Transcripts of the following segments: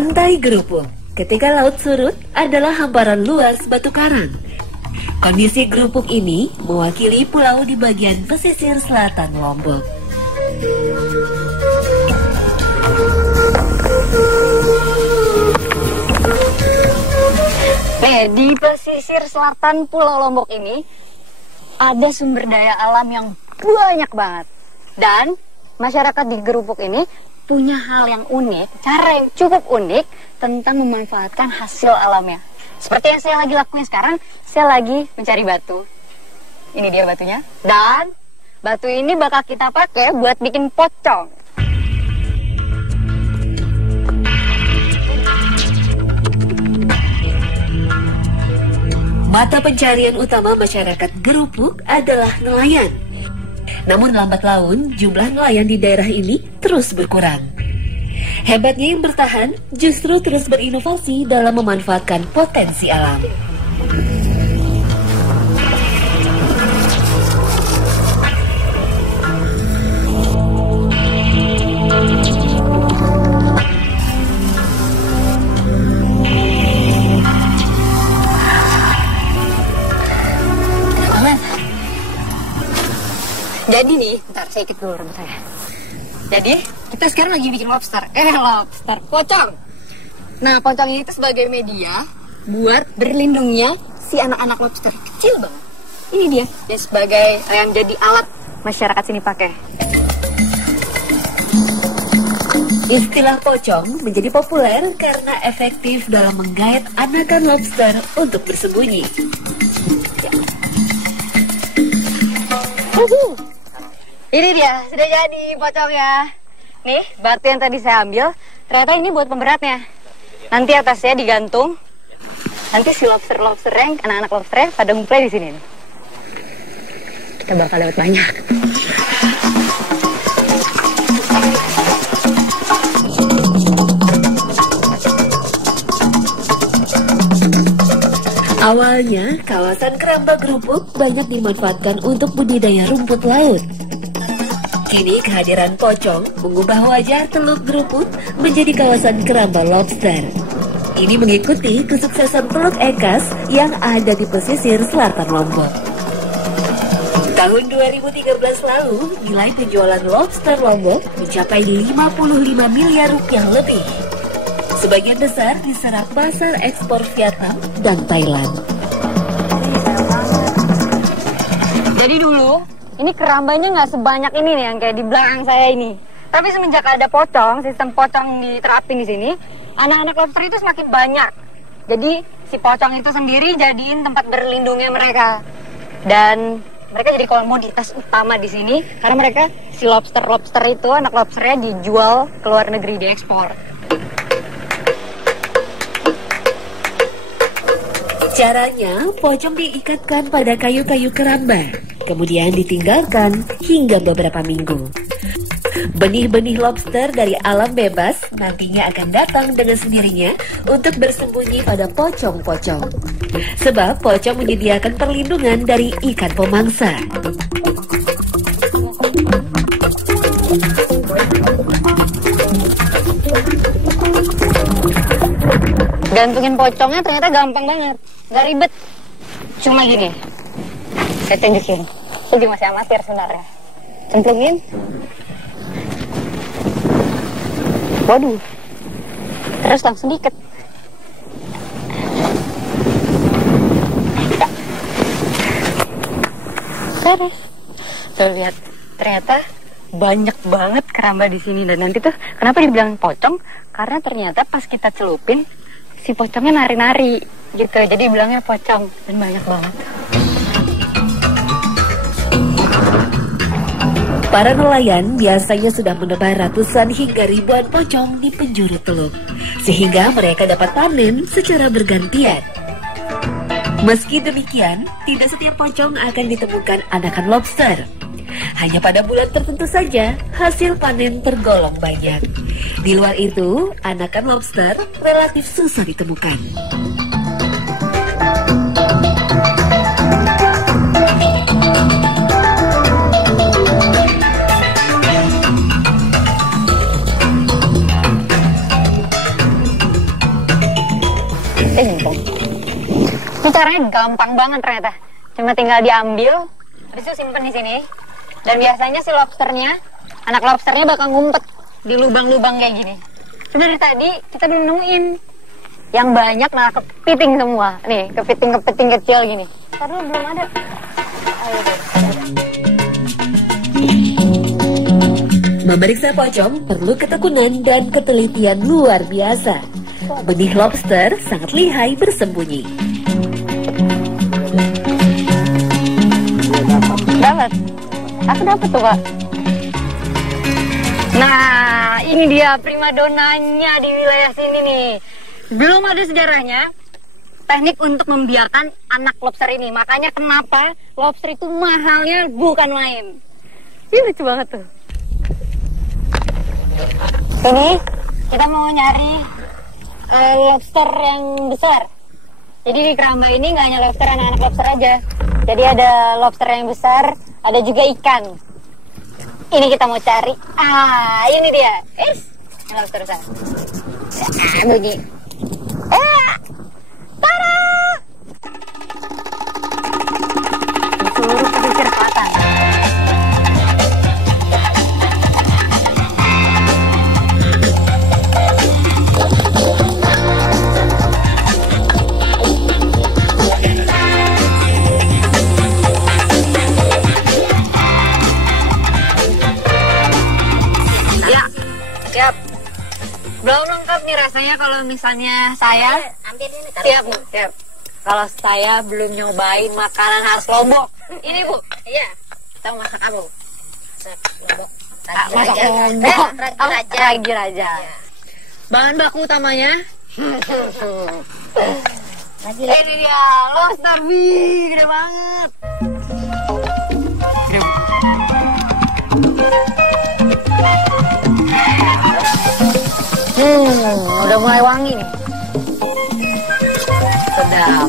Pantai Gerupuk ketika laut surut adalah hamparan luas batu karang. Kondisi Gerupuk ini mewakili pulau di bagian pesisir selatan Lombok. Di pesisir selatan Pulau Lombok ini ada sumber daya alam yang banyak banget. Dan masyarakat di Gerupuk ini punya hal yang unik, cara yang cukup unik tentang memanfaatkan hasil alamnya. Seperti yang saya lagi lakuin sekarang, saya lagi mencari batu. Ini dia batunya. Dan batu ini bakal kita pakai buat bikin pocong. Mata pencarian utama masyarakat Gerupuk adalah nelayan. Namun lambat laun, jumlah nelayan di daerah ini terus berkurang. Hebatnya yang bertahan justru terus berinovasi dalam memanfaatkan potensi alam. Jadi nih, bentar saya ikut dulu rambut saya. Jadi, kita sekarang lagi bikin lobster. Lobster, pocong. Nah, pocong ini tuh sebagai media buat berlindungnya si anak-anak lobster. Kecil banget. Ini dia sebagai yang jadi alat masyarakat sini pakai. Istilah pocong menjadi populer karena efektif dalam menggait anakan lobster untuk bersembunyi. Ini dia, sudah jadi pocongnya. Nih, batu yang tadi saya ambil, ternyata ini buat pemberatnya. Nanti atasnya digantung. Nanti si lobster-lobsternya, anak-anak lobsternya pada ngumpulnya di sini. Kita bakal dapat banyak. Awalnya, kawasan Keramba Gerupuk banyak dimanfaatkan untuk budidaya rumput laut. Kini kehadiran pocong mengubah wajah Teluk Gerupuk menjadi kawasan keramba lobster. Ini mengikuti kesuksesan Teluk Ekas yang ada di pesisir selatan Lombok. Tahun 2013 lalu, nilai penjualan lobster Lombok mencapai 55 miliar rupiah lebih. Sebagian besar diserap pasar ekspor Vietnam dan Thailand. Jadi dulu, ini kerambanya nggak sebanyak ini nih yang kayak di belakang saya ini. Tapi semenjak ada pocong, sistem pocong diterapin di sini, anak-anak lobster itu semakin banyak. Jadi si pocong itu sendiri jadiin tempat berlindungnya mereka. Dan mereka jadi komoditas utama di sini karena mereka si lobster itu anak lobsternya dijual ke luar negeri, diekspor. Caranya, pocong diikatkan pada kayu-kayu keramba, kemudian ditinggalkan hingga beberapa minggu. Benih-benih lobster dari alam bebas nantinya akan datang dengan sendirinya untuk bersembunyi pada pocong-pocong. Sebab pocong menyediakan perlindungan dari ikan pemangsa. Gantungin pocongnya ternyata gampang banget, gak ribet. Cuma gini, saya tunjukin. Ini masih amatir sebenarnya. Cemplungin. Waduh. Terus langsung diikat. Beres. Tuh lihat, ternyata banyak banget keramba di sini. Dan nanti tuh kenapa dibilang pocong? Karena ternyata pas kita celupin, si pocongnya nari-nari gitu. Jadi bilangnya pocong dan banyak banget. Para nelayan biasanya sudah menebar ratusan hingga ribuan pocong di penjuru teluk, sehingga mereka dapat panen secara bergantian. Meski demikian, tidak setiap pocong akan ditemukan anakan lobster. Hanya pada bulan tertentu saja hasil panen tergolong banyak. Di luar itu, anakan lobster relatif susah ditemukan. gampang banget ternyata. Cuma tinggal diambil, habis itu simpen di sini. Dan biasanya si lobsternya, anak lobsternya bakal ngumpet di lubang-lubang kayak gini. Cuma dari tadi kita belum nemuin. Yang banyak malah kepiting semua. Nih, kepiting-kepiting kecil gini. Karena belum ada. Ayo, Memeriksa pocong perlu ketekunan dan ketelitian luar biasa. Benih lobster sangat lihai bersembunyi. Dapat. Aku dapat tuh, Pak. Nah, ini dia primadonanya di wilayah sini nih. Belum ada sejarahnya teknik untuk membiarkan anak lobster ini. Makanya kenapa lobster itu mahalnya bukan main. Ini lucu banget tuh. Ini kita mau nyari lobster yang besar. Jadi di keramba ini nggak hanya lobster, anak-anak lobster aja. Jadi ada lobster yang besar, ada juga ikan. Ini kita mau cari. Ah, ini dia. Lobster besar. Bunyi. Parah! Seluruh pesisir selatan. Siap. Belum lengkap nih rasanya kalau misalnya saya siap Bu, siap. Kalau saya belum nyobain makanan khas Lombok. Ini Bu. Iya. Kita mau masak apa Bu? Masak Lombok. Ragi Raja. Bahan baku utamanya. Ini dia lobster bee, gede banget. Udah mulai wangi nih. Sedap.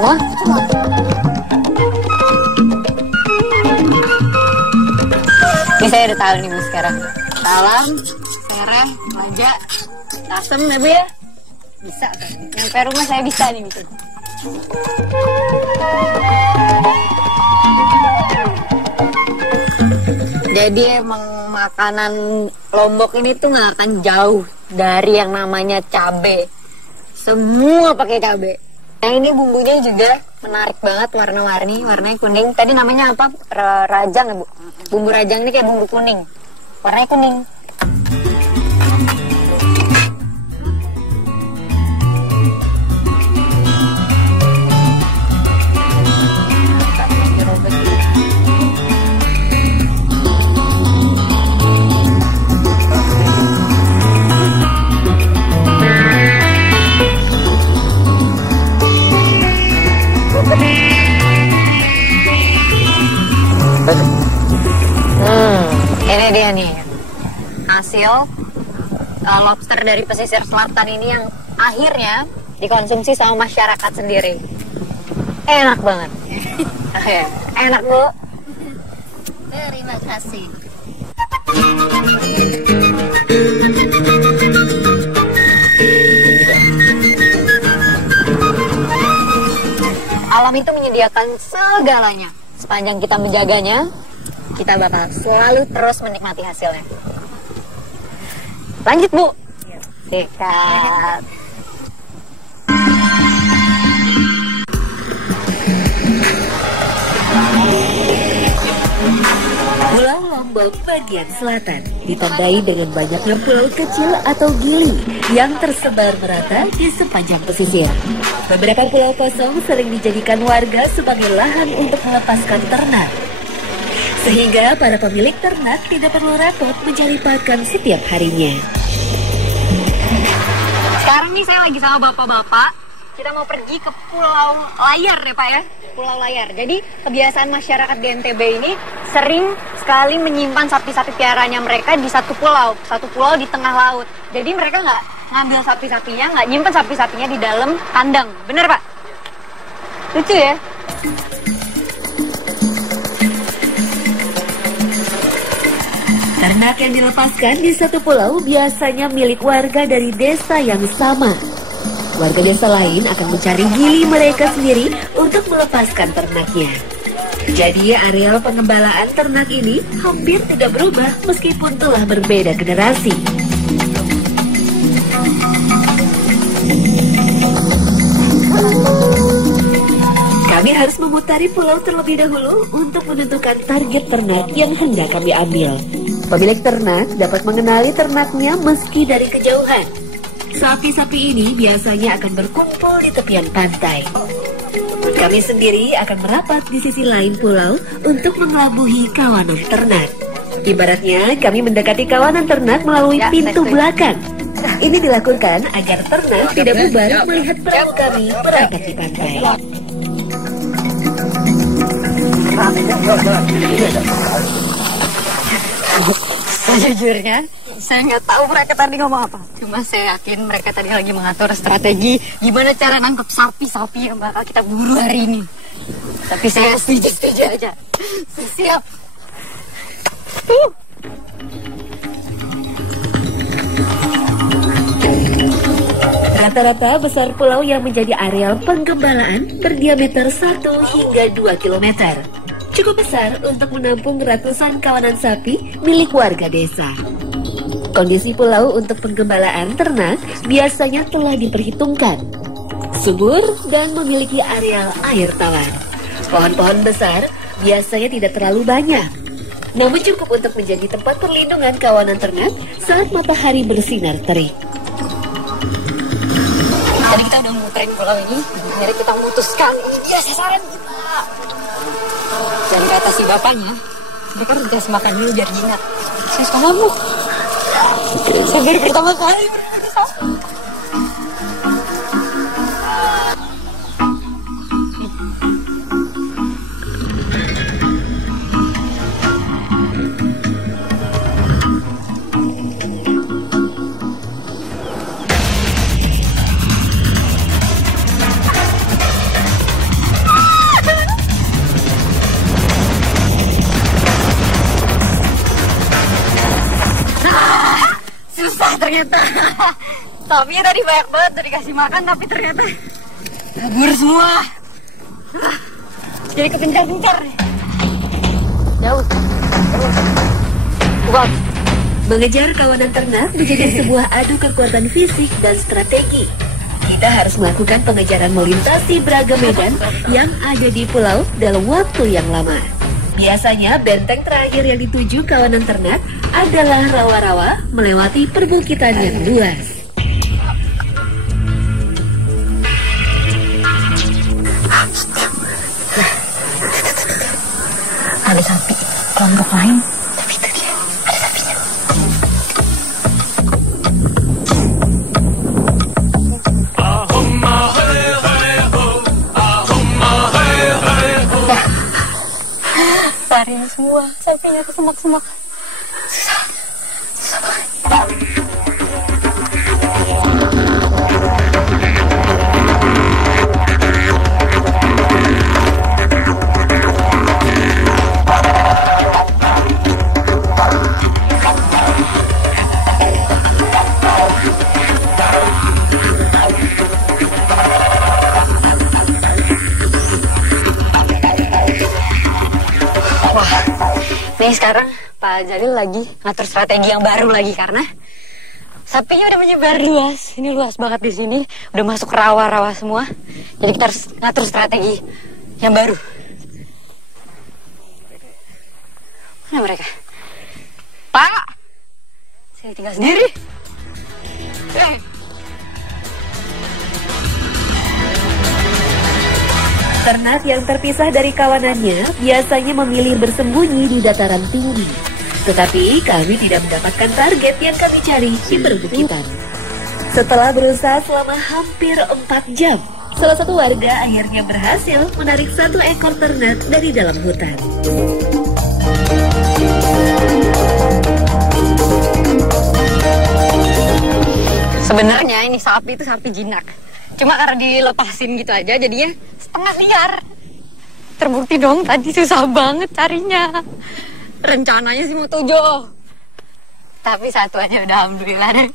Wah. Ini saya udah tahu nih Bu sekarang. Salam, sereh, laja, asem ya Bu ya. Bisa kan? Nyampe rumah saya bisa nih bikin. Jadi emang makanan Lombok ini tuh nggak akan jauh dari yang namanya cabe. Semua pakai cabe. Yang ini bumbunya juga menarik banget, warna-warni, warnanya kuning. Tadi namanya apa? Rajang ya Bu? Bumbu rajang ini kayak bumbu kuning. Warnanya kuning. Ini dia nih hasil lobster dari pesisir selatan ini yang akhirnya dikonsumsi sama masyarakat sendiri. Enak banget. Enak Bu. Terima kasih. Alam itu menyediakan segalanya. Sepanjang kita menjaganya, kita bakal selalu terus menikmati hasilnya. Lanjut Bu. Sikat. Pulau Lombok bagian selatan ditandai dengan banyaknya pulau kecil atau gili yang tersebar merata di sepanjang pesisir. Beberapa pulau kosong sering dijadikan warga sebagai lahan untuk melepaskan ternak. Sehingga para pemilik ternak tidak perlu repot mencari pakan setiap harinya. Sekarang nih saya lagi sama bapak-bapak. Kita mau pergi ke Pulau Layar ya Pak ya. Pulau Layar. Jadi kebiasaan masyarakat di NTB ini sering sekali menyimpan sapi-sapi piaranya mereka di satu pulau di tengah laut. Jadi mereka nggak ngambil sapi-sapinya, nggak nyimpan sapi-sapinya di dalam kandang. Bener Pak? Lucu ya? Ternak yang dilepaskan di satu pulau biasanya milik warga dari desa yang sama. Warga desa lain akan mencari gili mereka sendiri untuk melepaskan ternaknya. Jadi areal pengembalaan ternak ini hampir tidak berubah meskipun telah berbeda generasi. Kami harus memutari pulau terlebih dahulu untuk menentukan target ternak yang hendak kami ambil. Pemilik ternak dapat mengenali ternaknya meski dari kejauhan. Sapi-sapi ini biasanya akan berkumpul di tepian pantai. Kami sendiri akan merapat di sisi lain pulau untuk mengelabuhi kawanan ternak. Ibaratnya kami mendekati kawanan ternak melalui pintu belakang. Ini dilakukan agar ternak tidak bubar melihat perahu kami merapat di pantai. Sejujurnya, saya nggak tahu mereka tadi ngomong apa. Cuma saya yakin mereka tadi lagi mengatur strategi gimana cara nangkep sapi-sapi yang bakal kita buru hari ini. Tapi saya setuju aja. Siap. Rata-rata besar pulau yang menjadi areal penggembalaan berdiameter 1 hingga 2 km. Cukup besar untuk menampung ratusan kawanan sapi milik warga desa. Kondisi pulau untuk penggembalaan ternak biasanya telah diperhitungkan. Subur dan memiliki areal air tawar. Pohon-pohon besar biasanya tidak terlalu banyak, namun cukup untuk menjadi tempat perlindungan kawanan ternak saat matahari bersinar terik. Tadi kita udah muterin pulau ini, akhirnya kita memutuskan ini dia sasaran kita. Dan kata si bapaknya, dia kan dikasih makan dulu biar jinak. Saya suka ngamuk. Saya baru pertama kali berpisah. Ternyata sapinya tadi banyak banget udah dikasih makan tapi ternyata kabur semua. Jadi kepencar-pencar. Jauh. Bukan. Mengejar kawanan ternak menjadi sebuah adu kekuatan fisik dan strategi. Kita harus melakukan pengejaran melintasi beragam medan yang ada di pulau dalam waktu yang lama. Biasanya benteng terakhir yang dituju kawanan ternak adalah rawa-rawa melewati perbukitan yang luas. Ada sapi, kelompok lain. Tapi itu dia, ada sapinya. Lari semua, sapinya ke semak-semak. Susah banget. Nih sekarang Pak Jalil lagi ngatur strategi yang baru lagi karena sapinya udah menyebar luas. Ini luas banget di sini, udah masuk rawa-rawa semua. Jadi kita harus ngatur strategi yang baru. Mana mereka? Pak, saya tinggal sendiri. Ternak yang terpisah dari kawanannya biasanya memilih bersembunyi di dataran tinggi. Tetapi kami tidak mendapatkan target yang kami cari di perbukitan. Setelah berusaha selama hampir 4 jam, salah satu warga akhirnya berhasil menarik 1 ekor ternak dari dalam hutan. Sebenarnya ini sapi itu sapi jinak. Cuma karena dilepasin gitu aja jadinya setengah liar. Terbukti dong tadi susah banget carinya. Rencananya sih mau 7. Tapi 1 aja udah alhamdulillah deh.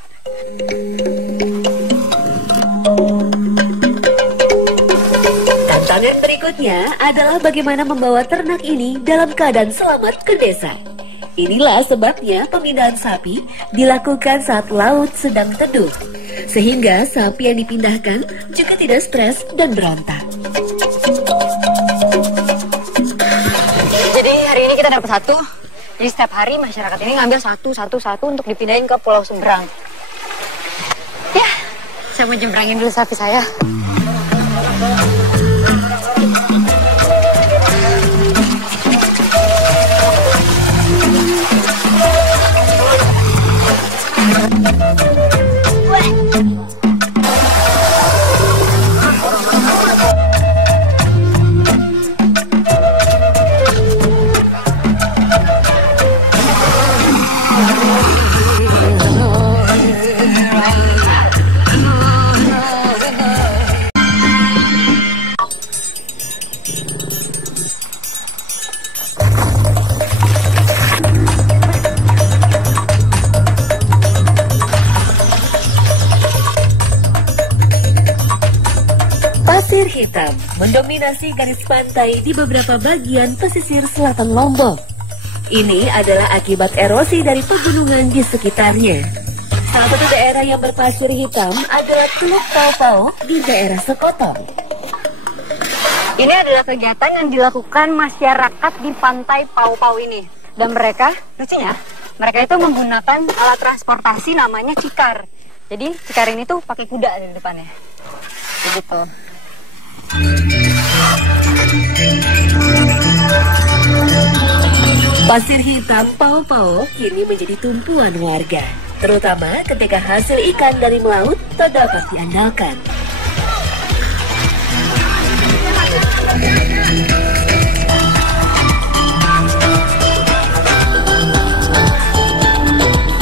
Tantangan berikutnya adalah bagaimana membawa ternak ini dalam keadaan selamat ke desa. Inilah sebabnya pemindahan sapi dilakukan saat laut sedang teduh, sehingga sapi yang dipindahkan juga tidak stres dan berontak. Jadi hari ini kita dapat satu. Jadi setiap hari masyarakat ini ngambil satu untuk dipindahin ke Pulau Sumberang. Ya, saya mau jembrangin dulu sapi saya. Pasir hitam mendominasi garis pantai di beberapa bagian pesisir selatan Lombok. Ini adalah akibat erosi dari pegunungan di sekitarnya. Salah satu daerah yang berpasir hitam adalah Teluk Pau-Pau di daerah Sekotong. Ini adalah kegiatan yang dilakukan masyarakat di pantai Pau-Pau ini. Dan mereka, lucunya, mereka itu menggunakan alat transportasi namanya cikar. Jadi cikar ini tuh pakai kuda di depannya. Begitu. Pasir hitam Pau-Pau kini menjadi tumpuan warga, terutama ketika hasil ikan dari melaut tak dapat diandalkan.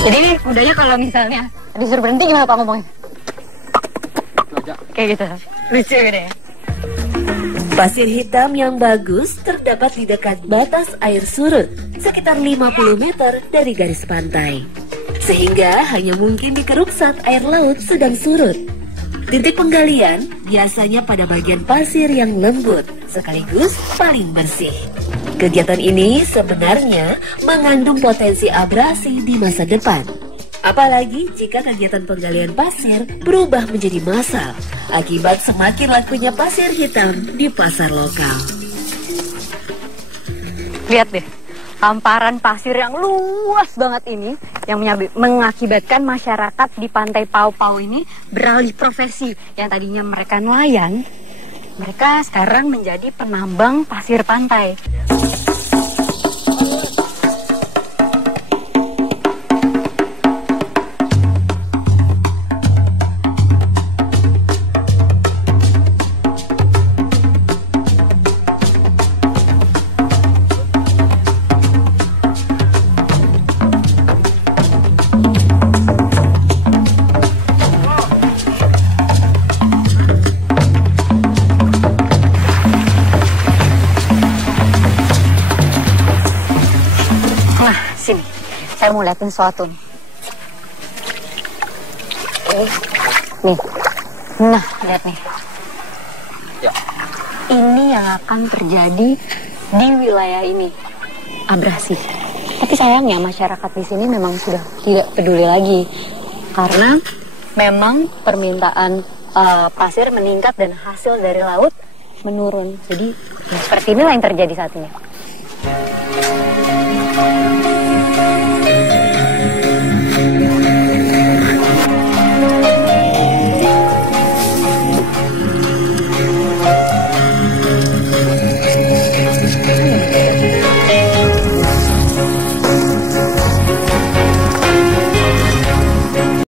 Jadi nih kudanya kalau misalnya disuruh berhenti gimana Pak ngomongin? Kayak gitu. Lucu gitu ya. Pasir hitam yang bagus terdapat di dekat batas air surut, sekitar 50 meter dari garis pantai. Sehingga hanya mungkin dikeruk saat air laut sedang surut. Titik penggalian biasanya pada bagian pasir yang lembut, sekaligus paling bersih. Kegiatan ini sebenarnya mengandung potensi abrasi di masa depan. Apalagi jika kegiatan penggalian pasir berubah menjadi massal akibat semakin lakunya pasir hitam di pasar lokal. Lihat deh, hamparan pasir yang luas banget ini yang mengakibatkan masyarakat di pantai Pau-Pau ini beralih profesi. Yang tadinya mereka nelayan, mereka sekarang menjadi penambang pasir pantai. Sini, saya mau liatin sesuatu nih. Nih, nah lihat nih. Ya. Ini yang akan terjadi di wilayah ini, abrasi. Tapi sayangnya masyarakat di sini memang sudah tidak peduli lagi karena memang permintaan pasir meningkat dan hasil dari laut menurun. Jadi seperti inilah yang terjadi saat ini.